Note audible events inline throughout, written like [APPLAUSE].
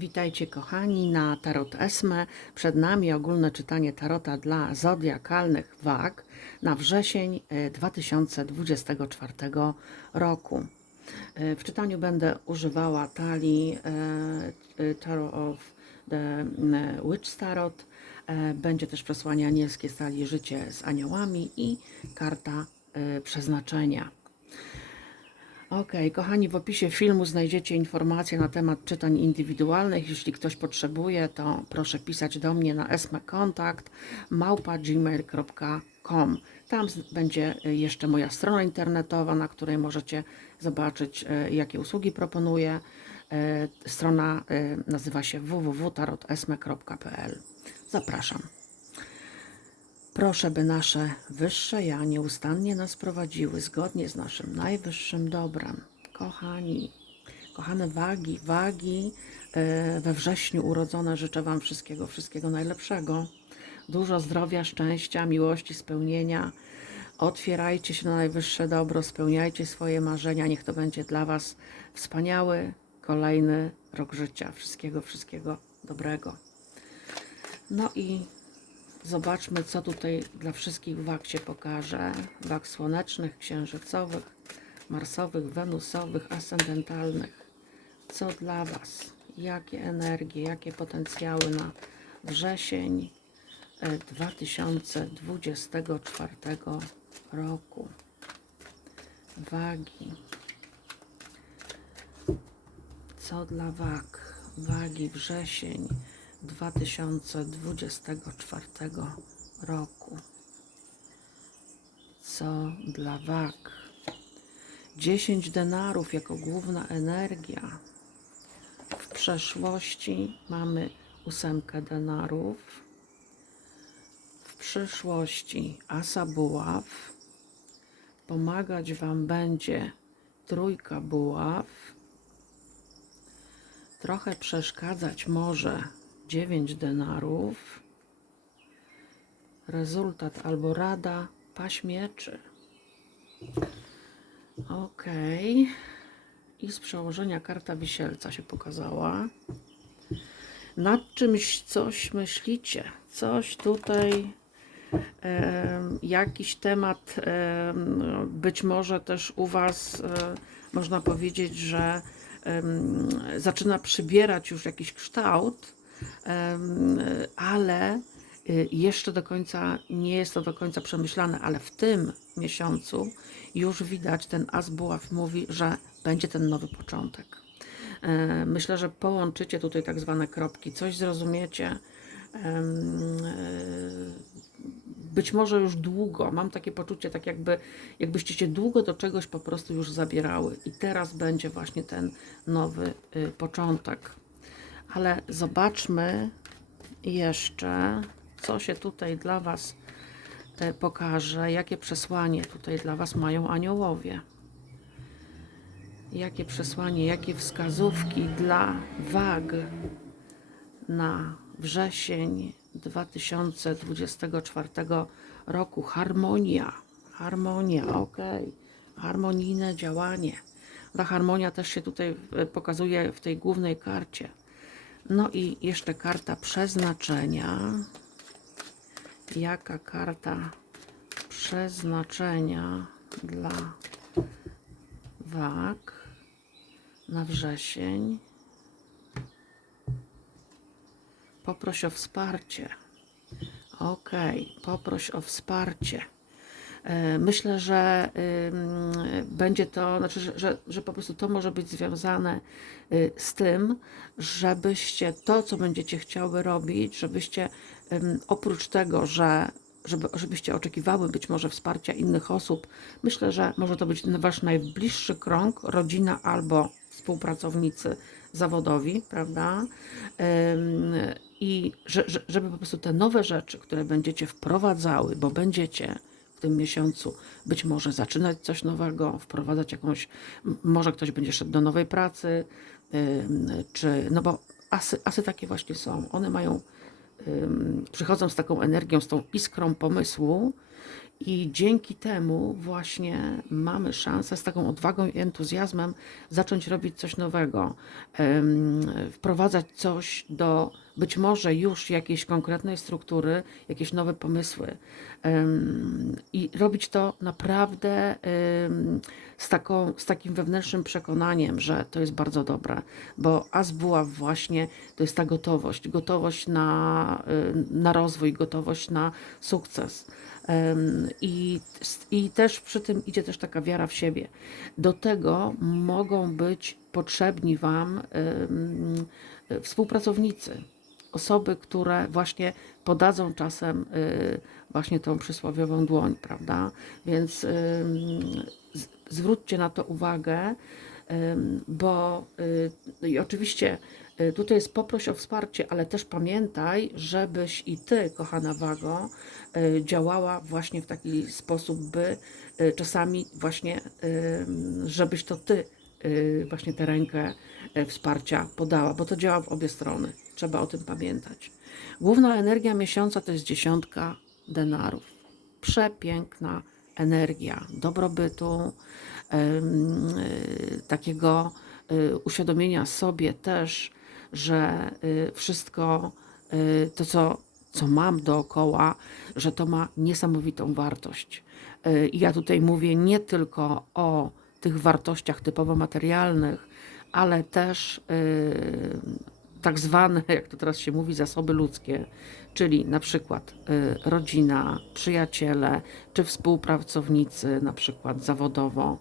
Witajcie kochani na Tarot Esme. Przed nami ogólne czytanie Tarota dla zodiakalnych wag na wrzesień e, 2024 roku. E, W czytaniu będę używała talii e, e, Tarot of the e, Witch Tarot. E, Będzie też przesłanie anielskie z talii Życie z aniołami i karta e, przeznaczenia. Ok, kochani, w opisie filmu znajdziecie informacje na temat czytań indywidualnych. Jeśli ktoś potrzebuje, to proszę pisać do mnie na esmekontakt małpa.gmail.com. Tam będzie y, jeszcze moja strona internetowa, na której możecie zobaczyć, y, jakie usługi proponuję. Y, Strona nazywa się www.tarotesme.pl. Zapraszam. Proszę, by nasze wyższe ja nieustannie nas prowadziły zgodnie z naszym najwyższym dobrem. Kochani, kochane wagi, wagi e, we wrześniu urodzone, życzę Wam wszystkiego, wszystkiego najlepszego. Dużo zdrowia, szczęścia, miłości, spełnienia. Otwierajcie się na najwyższe dobro, spełniajcie swoje marzenia. Niech to będzie dla Was wspaniały, kolejny rok życia. Wszystkiego, wszystkiego dobrego. No i Zobaczmy, co tutaj dla wszystkich wag się pokaże. Wag słonecznych, księżycowych, marsowych, wenusowych, ascendentalnych. Co dla Was? Jakie energie, jakie potencjały na wrzesień e, 2024 roku? Wagi. Co dla wag? Wagi wrzesień 2024 roku. Co dla wag? 10 denarów jako główna energia. W przeszłości mamy ósemkę denarów. W przyszłości asa buław. Pomagać Wam będzie trójka buław. Trochę przeszkadzać może 9 denarów. Rezultat albo rada paść mieczy. Ok. I z przełożenia karta wisielca się pokazała. Nad czymś coś myślicie. Coś tutaj em, jakiś temat, em, być może też u Was e, można powiedzieć, że em, zaczyna przybierać już jakiś kształt, ale y, jeszcze do końca nie jest to do końca przemyślane, ale w tym miesiącu już widać, ten as mówi, że będzie ten nowy początek. E, Myślę, że połączycie tutaj tak zwane kropki, coś zrozumiecie. e, Być może już długo, mam takie poczucie, tak jakby, jakbyście się długo do czegoś po prostu już zabierały, i teraz będzie właśnie ten nowy y, początek. Ale zobaczmy jeszcze, co się tutaj dla Was e, pokaże, jakie przesłanie tutaj dla Was mają aniołowie. Jakie przesłanie, jakie wskazówki dla wag na wrzesień 2024 roku. Harmonia, harmonia, ok. Harmonijne działanie. Ta harmonia też się tutaj e, pokazuje w tej głównej karcie. No i jeszcze karta przeznaczenia. Jaka karta przeznaczenia dla wag na wrzesień? Poproś o wsparcie. Ok, poproś o wsparcie. E, Myślę, że będzie to, znaczy, że, że, po prostu to może być związane y, z tym, żebyście to, co będziecie chciały robić, żebyście oprócz tego, że żeby, żebyście oczekiwały być może wsparcia innych osób, myślę, że może to być wasz najbliższy krąg, rodzina albo współpracownicy zawodowi, prawda? I że, żeby po prostu te nowe rzeczy, które będziecie wprowadzały, bo będziecie w tym miesiącu być może zaczynać coś nowego, wprowadzać jakąś, może ktoś będzie szedł do nowej pracy, czy, no bo asy, asy takie właśnie są. One mają, przychodzą z taką energią, z tą iskrą pomysłu I dzięki temu właśnie mamy szansę z taką odwagą i entuzjazmem zacząć robić coś nowego, wprowadzać coś do być może już jakiejś konkretnej struktury, jakieś nowe pomysły i robić to naprawdę z, taką, z takim wewnętrznym przekonaniem, że to jest bardzo dobre, bo Azbuła właśnie to jest ta gotowość, gotowość na, na rozwój, gotowość na sukces. I, I też przy tym idzie też taka wiara w siebie. Do tego mogą być potrzebni Wam współpracownicy, osoby, które właśnie podadzą czasem y, właśnie tą przysłowiową dłoń, prawda? Więc zwróćcie na to uwagę, bo y, i oczywiście y, tutaj jest poproś o wsparcie, ale też pamiętaj, żebyś i ty, kochana Wago, działała właśnie w taki sposób, by czasami właśnie, żebyś to ty właśnie tę rękę wsparcia podała, bo to działa w obie strony. Trzeba o tym pamiętać. Główna energia miesiąca to jest dziesiątka denarów. Przepiękna energia dobrobytu, y, takiego y, uświadomienia sobie też, że wszystko to, co, co mam dookoła, że to ma niesamowitą wartość. I ja tutaj mówię nie tylko o tych wartościach typowo materialnych, ale też y, tak zwane, [LAUGHS] jak to teraz się mówi, zasoby ludzkie, czyli na przykład y, rodzina, przyjaciele, czy współpracownicy, na przykład zawodowo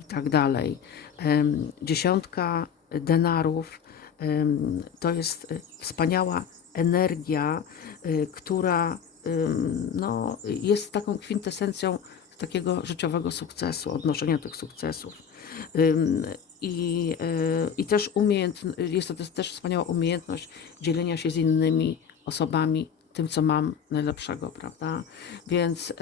i tak dalej. Dziesiątka denarów to jest y, wspaniała energia, która no, jest taką kwintesencją takiego życiowego sukcesu, odnoszenia tych sukcesów. I, y, I też umiejętność, jest to też, wspaniała umiejętność dzielenia się z innymi osobami tym, co mam najlepszego, prawda? Więc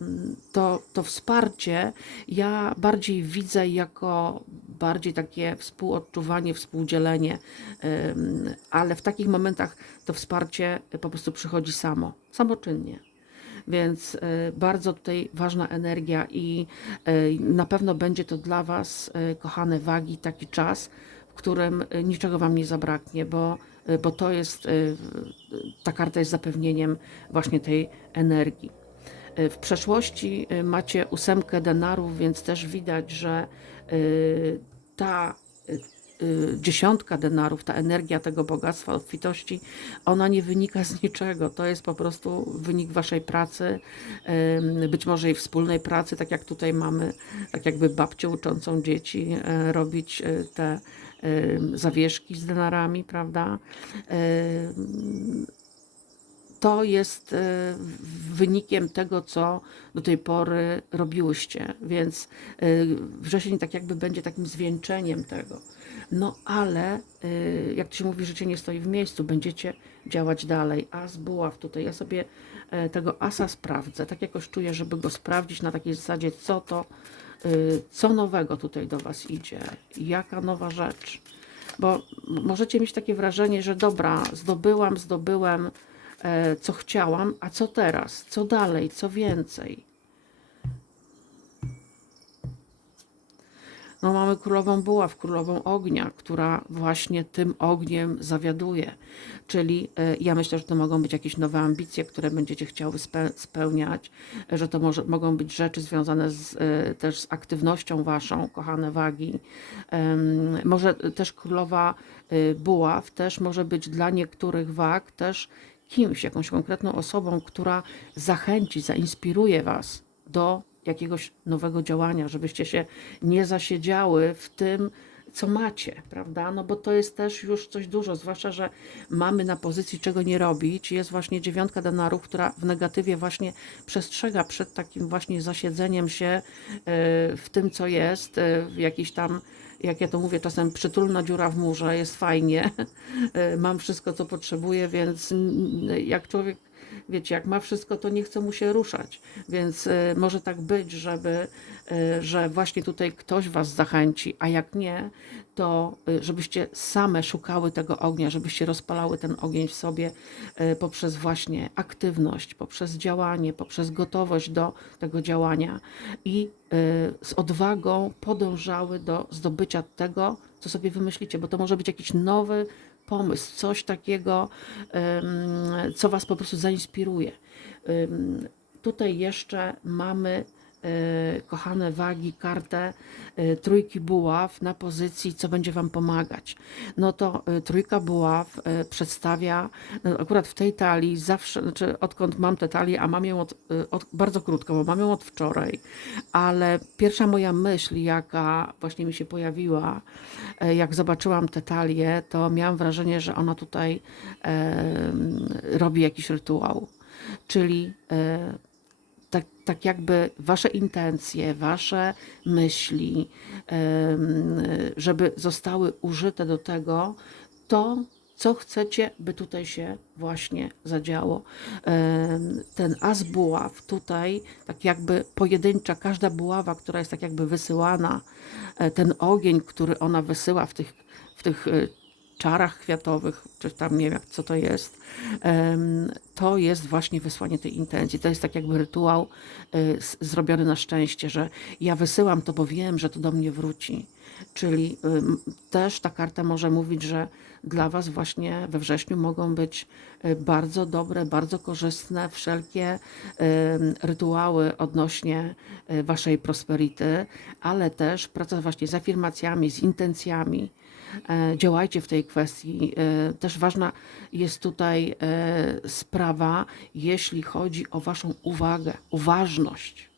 ym, to, to wsparcie ja bardziej widzę jako bardziej takie współodczuwanie, współdzielenie, ale w takich momentach to wsparcie po prostu przychodzi samo, samoczynnie. Więc y, bardzo tutaj ważna energia i y, na pewno będzie to dla Was, y, kochane wagi, taki czas, w którym niczego Wam nie zabraknie, bo, bo to jest, ta karta jest zapewnieniem właśnie tej energii. W przeszłości macie ósemkę denarów, więc też widać, że ta dziesiątka denarów, ta energia tego bogactwa, obfitości, ona nie wynika z niczego. To jest po prostu wynik waszej pracy, być może i wspólnej pracy, tak jak tutaj mamy, tak jakby babcię uczącą dzieci e, robić e, te zawieszki z denarami, prawda? To jest e, wynikiem tego, co do tej pory robiłyście, więc e, wrzesień tak jakby będzie takim zwieńczeniem tego. No ale, e, jak to się mówi, życie nie stoi w miejscu, będziecie działać dalej. As buław tutaj, ja sobie e, tego asa sprawdzę, tak jakoś czuję, żeby go sprawdzić na takiej zasadzie, co to, co nowego tutaj do Was idzie, jaka nowa rzecz. Bo możecie mieć takie wrażenie, że dobra, zdobyłam, zdobyłem, co chciałam, a co teraz? Co dalej? Co więcej? No, mamy królową buław, królową ognia, która właśnie tym ogniem zawiaduje. Czyli e, ja myślę, że to mogą być jakieś nowe ambicje, które będziecie chciały spe, spełniać, e, że to może, mogą być rzeczy związane z, e, też z aktywnością waszą, kochane wagi. Może też królowa e, buław też może być dla niektórych wag też kimś, jakąś konkretną osobą, która zachęci, zainspiruje was do jakiegoś nowego działania, żebyście się nie zasiedziały w tym, co macie, prawda? No bo to jest też już coś dużo, zwłaszcza, że mamy na pozycji czego nie robić. Jest właśnie dziewiątka denarów, która w negatywie właśnie przestrzega przed takim właśnie zasiedzeniem się e, w tym, co jest, e, w jakiś tam jak ja to mówię, czasem przytulna dziura w murze, jest fajnie, [LAUGHS] E, mam wszystko, co potrzebuję, więc mm, jak człowiek wiecie, jak ma wszystko, to nie chce mu się ruszać. Więc y, może tak być, żeby, y, że właśnie tutaj ktoś was zachęci, a jak nie, to y, żebyście same szukały tego ognia, żebyście rozpalały ten ogień w sobie poprzez właśnie aktywność, poprzez działanie, poprzez gotowość do tego działania i z odwagą podążały do zdobycia tego, co sobie wymyślicie, bo to może być jakiś nowy pomysł, coś takiego, co Was po prostu zainspiruje. Tutaj jeszcze mamy, kochane wagi, kartę e, trójki buław na pozycji, co będzie Wam pomagać. No to e, trójka buław przedstawia, akurat w tej talii zawsze, znaczy odkąd mam tę talię, a mam ją od, od, bardzo krótko, bo mam ją od wczoraj, ale pierwsza moja myśl, jaka właśnie mi się pojawiła, jak zobaczyłam tę talię, to miałam wrażenie, że ona tutaj e, robi jakiś rytuał. Czyli tak, jakby wasze intencje, wasze myśli, żeby zostały użyte do tego, to co chcecie, by tutaj się właśnie zadziało. Ten as buław tutaj, tak jakby pojedyncza, każda buława, która jest tak jakby wysyłana, e, ten ogień, który ona wysyła w tych, w tych e, czarach kwiatowych, czy tam nie wiem, co to jest, to jest właśnie wysłanie tej intencji. To jest tak jakby rytuał y, zrobiony na szczęście, że ja wysyłam to, bo wiem, że to do mnie wróci. Czyli też ta karta może mówić, że dla Was właśnie we wrześniu mogą być y, bardzo dobre, bardzo korzystne wszelkie rytuały odnośnie y, Waszej prosperity, ale też praca właśnie z afirmacjami, z intencjami. E, Działajcie w tej kwestii. E, Też ważna jest tutaj e, sprawa, jeśli chodzi o Waszą uwagę, uważność.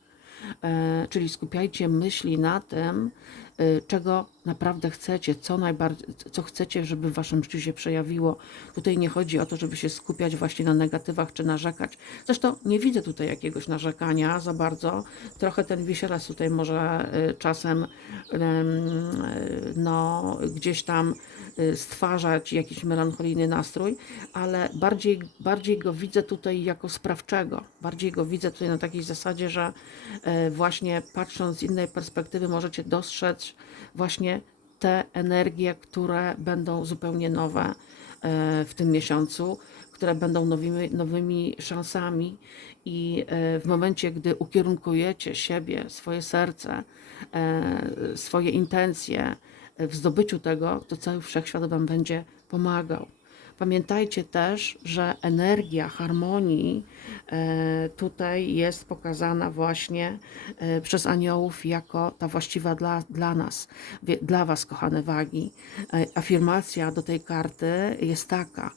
Czyli skupiajcie myśli na tym, czego naprawdę chcecie, co najbardziej, co chcecie, żeby w waszym życiu się przejawiło. Tutaj nie chodzi o to, żeby się skupiać właśnie na negatywach czy narzekać. Zresztą nie widzę tutaj jakiegoś narzekania za bardzo. Trochę ten wisielec tutaj może e, czasem em, e, no, gdzieś tam stwarzać jakiś melancholijny nastrój, ale bardziej, bardziej go widzę tutaj jako sprawczego. Bardziej go widzę tutaj na takiej zasadzie, że e, właśnie patrząc z innej perspektywy możecie dostrzec właśnie te energie, które będą zupełnie nowe e, w tym miesiącu, które będą nowymi, nowymi szansami i e, w momencie, gdy ukierunkujecie siebie, swoje serce, e, swoje intencje w zdobyciu tego, to cały wszechświat Wam będzie pomagał. Pamiętajcie też, że energia harmonii e, tutaj jest pokazana właśnie e, przez aniołów jako ta właściwa dla, dla nas, dla Was, kochane wagi. E, Afirmacja do tej karty jest taka: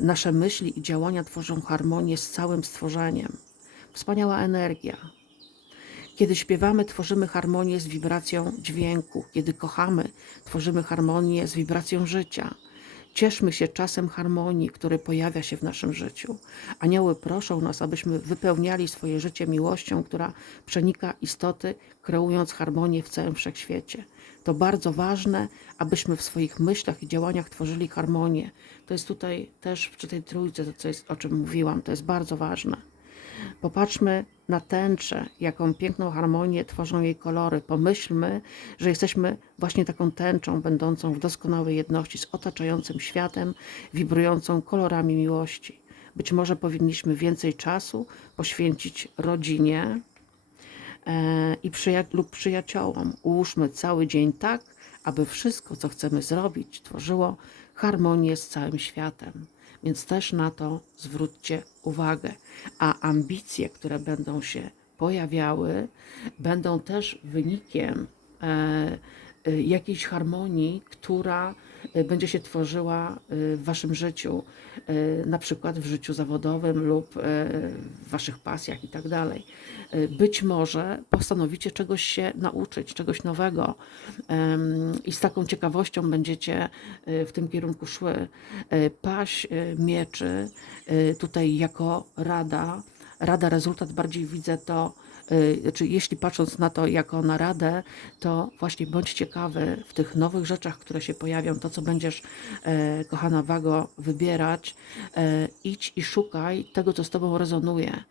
nasze myśli i działania tworzą harmonię z całym stworzeniem. Wspaniała energia. Kiedy śpiewamy, tworzymy harmonię z wibracją dźwięku. Kiedy kochamy, tworzymy harmonię z wibracją życia. Cieszmy się czasem harmonii, który pojawia się w naszym życiu. Anioły proszą nas, abyśmy wypełniali swoje życie miłością, która przenika istoty, kreując harmonię w całym wszechświecie. To bardzo ważne, abyśmy w swoich myślach i działaniach tworzyli harmonię. To jest tutaj też przy tej trójce, to co jest, o czym mówiłam, to jest bardzo ważne. Popatrzmy na tęczę, jaką piękną harmonię tworzą jej kolory. Pomyślmy, że jesteśmy właśnie taką tęczą, będącą w doskonałej jedności z otaczającym światem, wibrującą kolorami miłości. Być może powinniśmy więcej czasu poświęcić rodzinie e, i przyja- lub przyjaciołom. Ułóżmy cały dzień tak, aby wszystko, co chcemy zrobić, tworzyło harmonię z całym światem. Więc też na to zwróćcie uwagę. A ambicje, które będą się pojawiały, będą też wynikiem e, e, jakiejś harmonii, która będzie się tworzyła e, w waszym życiu, e, na przykład w życiu zawodowym lub w waszych pasjach i tak dalej. Być może postanowicie czegoś się nauczyć, czegoś nowego i z taką ciekawością będziecie w tym kierunku szły. Paść e, mieczy tutaj jako rada, rada rezultat bardziej widzę to y, znaczy jeśli patrząc na to jako na radę, to właśnie bądź ciekawy w tych nowych rzeczach, które się pojawią, to co będziesz, e, kochana Wago, wybierać, e, idź i szukaj tego, co z Tobą rezonuje.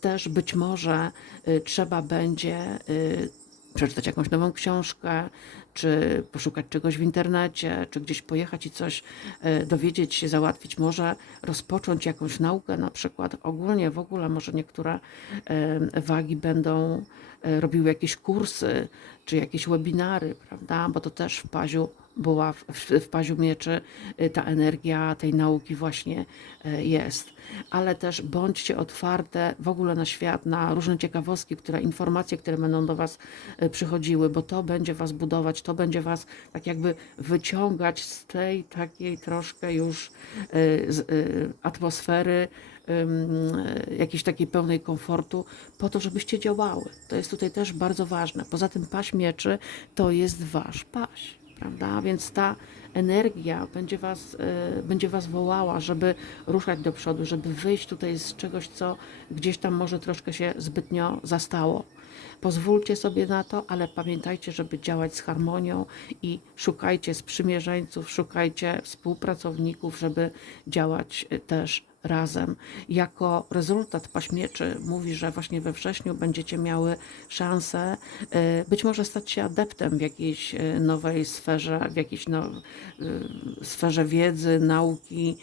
Też być może y, trzeba będzie y, przeczytać jakąś nową książkę, czy poszukać czegoś w internecie, czy gdzieś pojechać i coś e, dowiedzieć się, załatwić, może rozpocząć jakąś naukę na przykład. Ogólnie w ogóle może niektóre e, wagi będą e, robiły jakieś kursy, czy jakieś webinary, prawda? Bo to też w paziu była w, w, paziu mieczy y, ta energia tej nauki właśnie e, jest. Ale też bądźcie otwarte w ogóle na świat, na różne ciekawostki, które, informacje, które będą do Was e, przychodziły, bo to będzie Was budować, to będzie Was tak jakby wyciągać z tej takiej troszkę już atmosfery, jakiejś takiej pełnej komfortu, po to, żebyście działały. To jest tutaj też bardzo ważne. Poza tym paś mieczy to jest Wasz paś prawda? Więc ta energia będzie was, e, będzie was wołała, żeby ruszać do przodu, żeby wyjść tutaj z czegoś, co gdzieś tam może troszkę się zbytnio zastało. Pozwólcie sobie na to, ale pamiętajcie, żeby działać z harmonią i szukajcie sprzymierzeńców, szukajcie współpracowników, żeby działać e, też razem. Jako rezultat paśmieczy mówi, że właśnie we wrześniu będziecie miały szansę e, być może stać się adeptem w jakiejś e, nowej sferze, w jakiejś now, e, sferze wiedzy, nauki,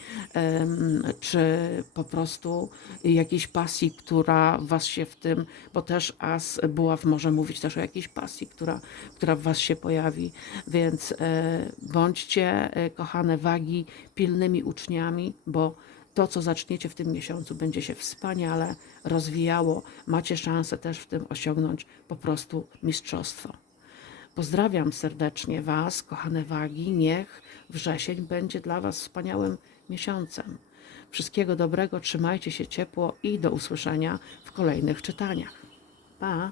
czy po prostu jakiejś pasji, która was się w tym, bo też As Buław może mówić też o jakiejś pasji, która, która w was się pojawi, więc e, bądźcie, e, kochane wagi, pilnymi uczniami, bo to, co zaczniecie w tym miesiącu, będzie się wspaniale rozwijało. Macie szansę też w tym osiągnąć po prostu mistrzostwo. Pozdrawiam serdecznie Was, kochane wagi. Niech wrzesień będzie dla Was wspaniałym miesiącem. Wszystkiego dobrego, trzymajcie się ciepło i do usłyszenia w kolejnych czytaniach. Pa!